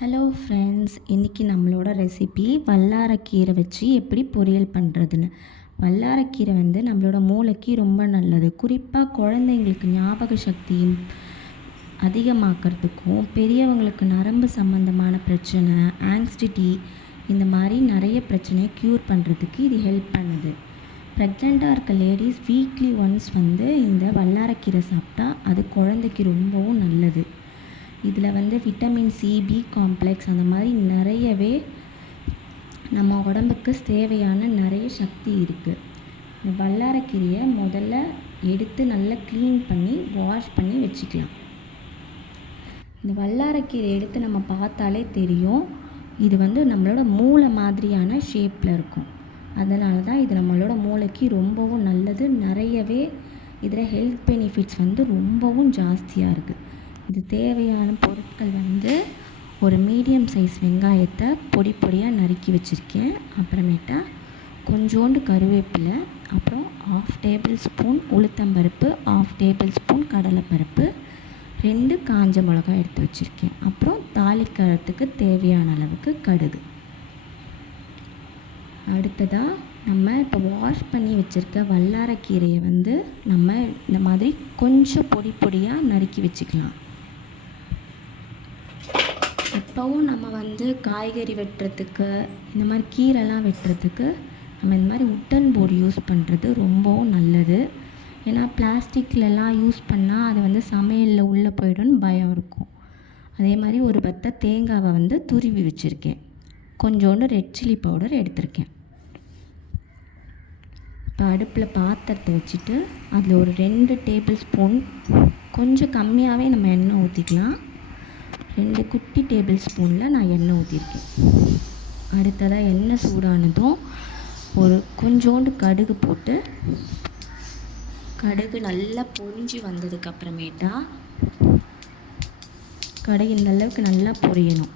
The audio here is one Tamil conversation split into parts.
ஹலோ ஃப்ரெண்ட்ஸ், இன்றைக்கி நம்மளோட ரெசிபி வல்லாரக்கீரை வச்சு எப்படி பொரியல் பண்ணுறதுன்னு. வல்லாரக்கீரை நம்மளோட மூளைக்கு ரொம்ப நல்லது. குறிப்பாக குழந்தைங்களுக்கு ஞாபக சக்தியும் அதிகமாக்கிறதுக்கும், பெரியவங்களுக்கு நரம்பு சம்மந்தமான பிரச்சனை, ஆங்ஸைட்டி, இந்த மாதிரி நிறைய பிரச்சனையை க்யூர் பண்ணுறதுக்கு இது ஹெல்ப் பண்ணுது. ப்ரெக்னெண்ட்டாக இருக்க லேடிஸ் வீக்லி ஒன்ஸ் இந்த வல்லாரக்கீரை சாப்பிட்டா அது குழந்தைக்கு ரொம்பவும் நல்லது. இதில் விட்டமின் சி, பி காம்ப்ளெக்ஸ் அந்த மாதிரி நிறையவே நம்ம உடம்புக்கு தேவையான நிறைய சக்தி இருக்குது. இந்த வல்லாரக்கீரையை முதல்ல எடுத்து நல்லா க்ளீன் பண்ணி வாஷ் பண்ணி வச்சுக்கலாம். இந்த வல்லாரக்கீரை எடுத்து நம்ம பார்த்தாலே தெரியும், இது நம்மளோட மூளை மாதிரியான ஷேப்பில் இருக்கும். அதனால தான் இது நம்மளோட மூளைக்கு ரொம்பவும் நல்லது. நிறையவே இதில் ஹெல்த் பெனிஃபிட்ஸ் ரொம்பவும் ஜாஸ்தியாக இருக்குது. இது தேவையான பொருட்கள் ஒரு மீடியம் சைஸ் வெங்காயத்தை பொடி பொடியாக நறுக்கி வச்சுருக்கேன். அப்புறமேட்டா கொஞ்சோண்டு கருவேப்பிலை, அப்புறம் 1/2 டேபிள் ஸ்பூன் உளுத்தம்பருப்பு, 1/2 டேபிள் ஸ்பூன் கடலைப்பருப்பு, 2 காஞ்ச மிளகாய் எடுத்து வச்சுருக்கேன். அப்புறம் தாளிக்கிறதுக்கு தேவையான அளவுக்கு கடுகு. அடுத்ததாக நம்ம இப்போ வாஷ் பண்ணி வச்சுருக்க வல்லாரக்கீரையை நம்ம இந்த மாதிரி கொஞ்சம் பொடி பொடியாக நறுக்கி வச்சுக்கலாம். இப்போவும் நம்ம காய்கறி வெட்டுறதுக்கு, இந்த மாதிரி கீரைலாம் வெட்டுறதுக்கு நம்ம இந்த மாதிரி உட்டன் போர்டு யூஸ் பண்ணுறது ரொம்பவும் நல்லது. ஏன்னா பிளாஸ்டிக்லலாம் யூஸ் பண்ணால் அது சமையலில் உள்ளே போய்டும்னு பயம் இருக்கும். அதே மாதிரி ஒரு பத்தை தேங்காவை துருவி வச்சுருக்கேன். கொஞ்சோண்டு ரெட் சில்லி பவுடர் எடுத்திருக்கேன். இப்போ அடுப்பில் பாத்திரத்தை வச்சுட்டு அதில் ஒரு 2 டேபிள் ஸ்பூன், கொஞ்சம் கம்மியாகவே நம்ம எண்ணெய் ஊற்றிக்கலாம். 2 குட்டி டேபிள் ஸ்பூனில் நான் எண்ணெய் ஊற்றிருக்கேன். அடுத்ததாக எண்ணெய் சூடானதும் ஒரு கொஞ்சோண்டு கடுகு போட்டு, கடுகு நல்லா பொரிஞ்சு வந்ததுக்கப்புறமேட்டா கடுகு இந்த அளவுக்கு நல்லா பொரியணும்.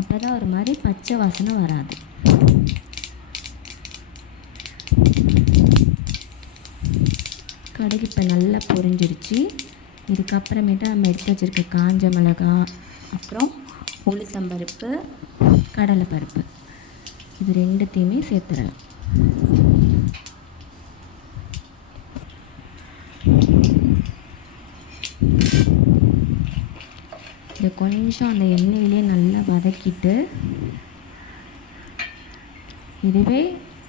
அப்போ தான் ஒரு மாதிரி பச்சை வாசனை வராது. கடுகு இப்போ நல்லா பொரிஞ்சிருச்சு. இதுக்கப்புறமேட்டு நம்ம எடுத்து வச்சுருக்க காஞ்ச மிளகாய், அப்புறம் உளுத்தம்பருப்பு, கடலைப்பருப்பு, இது ரெண்டுத்தையுமே சேர்த்துடலாம். இதை கொஞ்சம் அந்த எண்ணெயிலே நல்லா வதக்கிட்டு, இதுவே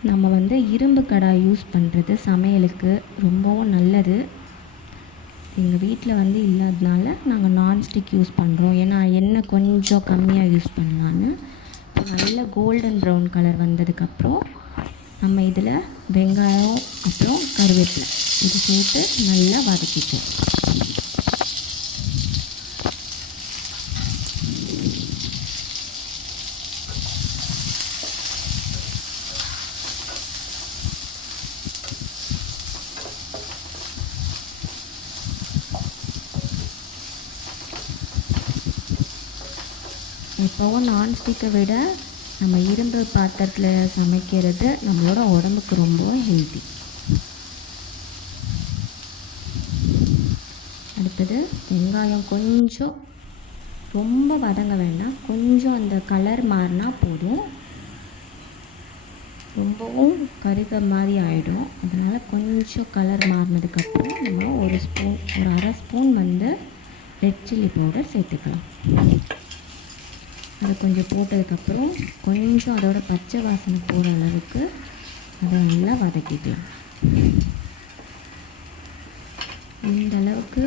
நம்ம இரும்பு கடாய் யூஸ் பண்ணுறது சமையலுக்கு ரொம்பவும் நல்லது. எங்கள் வீட்டில் இல்லாததுனால நாங்கள் நான்ஸ்டிக் யூஸ் பண்ணுறோம். ஏன்னா எண்ணெய் கொஞ்சம் கம்மியாக யூஸ் பண்ணலான்னு. இப்போ நல்ல கோல்டன் ப்ரௌன் கலர் வந்ததுக்கப்புறம் நம்ம இதில் வெங்காயம், அப்புறம் கருவேப்பிலை இது சேர்த்து நல்லா வதக்கிட்டோம். எப்போவும் நான்ஸ்டிக்கை விட நம்ம இரும்பு பாத்திரத்தில் சமைக்கிறது நம்மளோட உடம்புக்கு ரொம்பவும் ஹெல்த்தி. அடுத்தது வெங்காயம் கொஞ்சம் ரொம்ப வதங்க வேண்டாம், கொஞ்சம் அந்த கலர் மாறினா போதும். ரொம்பவும் கருக மாதிரி ஆகிடும். அதனால் கொஞ்சம் கலர் மாறினதுக்கப்புறம் நம்ம ஒரு 1/2 ஸ்பூன் ரெட் சில்லி பவுடர் சேர்த்துக்கலாம். அதை கொஞ்சம் போட்டதுக்கப்புறம் கொஞ்சம் அதோட பச்சை வாசனை போகிற அளவுக்கு அதை நல்லா வதக்கிக்கலாம். இந்த அளவுக்கு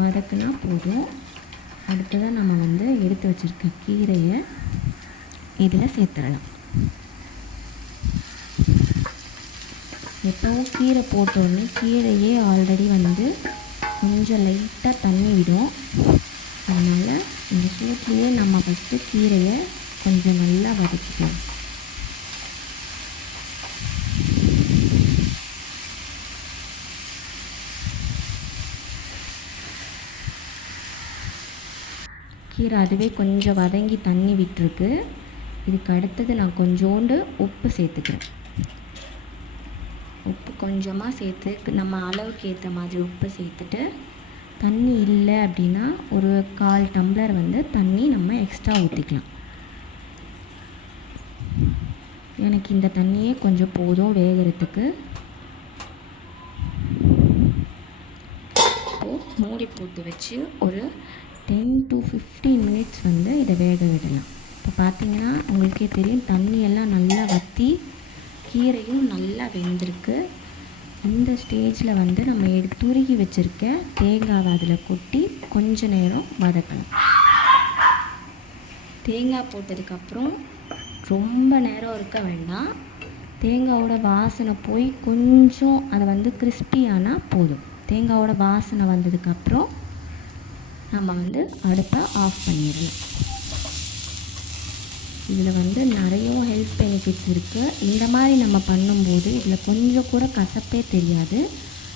வதக்குனா போதும். அடுத்ததாக நம்ம எடுத்து வச்சுருக்க கீரையை இதில் சேர்த்துடலாம். எப்போவும் கீரை போட்டோடனே கீரையே ஆல்ரெடி கொஞ்சம் லைட்டாக தண்ணி விடும். அதனால் இந்த சூட்லேயே நம்ம ஃபஸ்ட்டு கீரையை கொஞ்சம் நல்லா வதக்கிக்கலாம். கீரை அதுவே கொஞ்சம் வதங்கி தண்ணி விட்டுருக்கு. இதுக்கு அடுத்தது நான் கொஞ்சோண்டு உப்பு சேர்த்துக்கிறேன். உப்பு கொஞ்சமாக சேர்த்து நம்ம அளவுக்கு ஏற்ற மாதிரி உப்பு சேர்த்துட்டு தண்ணி இல்லை அப்படின்னா ஒரு 1/4 டம்ளர் வந்து தண்ணி நம்ம எக்ஸ்ட்ரா ஊற்றிக்கலாம். எனக்கு இந்த தண்ணியே கொஞ்சம் போதும் வேகிறதுக்கு. இப்போது மூடி போட்டு வச்சு ஒரு 10 to 15 மினிட்ஸ் வந்து இதை வேக விடலாம். இப்போ பார்த்தீங்கன்னா உங்களுக்கே தெரியும், தண்ணியெல்லாம் நல்லா வற்றி கீரையும் நல்லா வெந்திருக்கு. இந்த ஸ்டேஜில் வந்து நம்ம துருகி வச்சுருக்க தேங்காவை அதில் கொட்டி கொஞ்ச நேரம் வதக்கலாம். தேங்காய் போட்டதுக்கப்புறம் ரொம்ப நேரம் இருக்க வேண்டாம். தேங்காயோட வாசனை போய் கொஞ்சம் அது வந்து கிறிஸ்பியானால் போதும். தேங்காயோட வாசனை வந்ததுக்கப்புறம் நம்ம வந்து அடுப்பை ஆஃப் பண்ணிடலாம். இதில் வந்து நிறைய ஹெல்த் பெனிஃபிட்ஸ் இருக்குது. இந்த மாதிரி நம்ம பண்ணும்போது இதில் கொஞ்சம் கூட கசப்பே தெரியாது.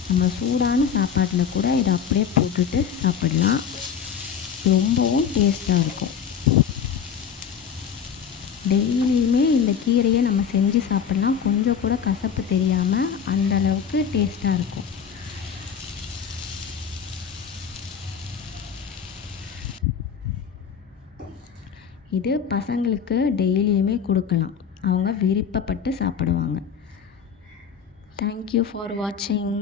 நம்ம சூடான சாப்பாட்டில் கூட இதை அப்படியே போட்டுட்டு சாப்பிடலாம். ரொம்பவும் டேஸ்ட்டாக இருக்கும். டெய்லியுமே இந்த கீரையை நம்ம செஞ்சு சாப்பிட்லாம். கொஞ்சம் கூட கசப்பு தெரியாமல் அந்தளவுக்கு டேஸ்ட்டாக இருக்கும். இது பசங்களுக்கு டெய்லியுமே கொடுக்கலாம். அவங்க விருப்பப்பட்டு சாப்பிடுவாங்க. தேங்க்யூ ஃபார் வாட்சிங்.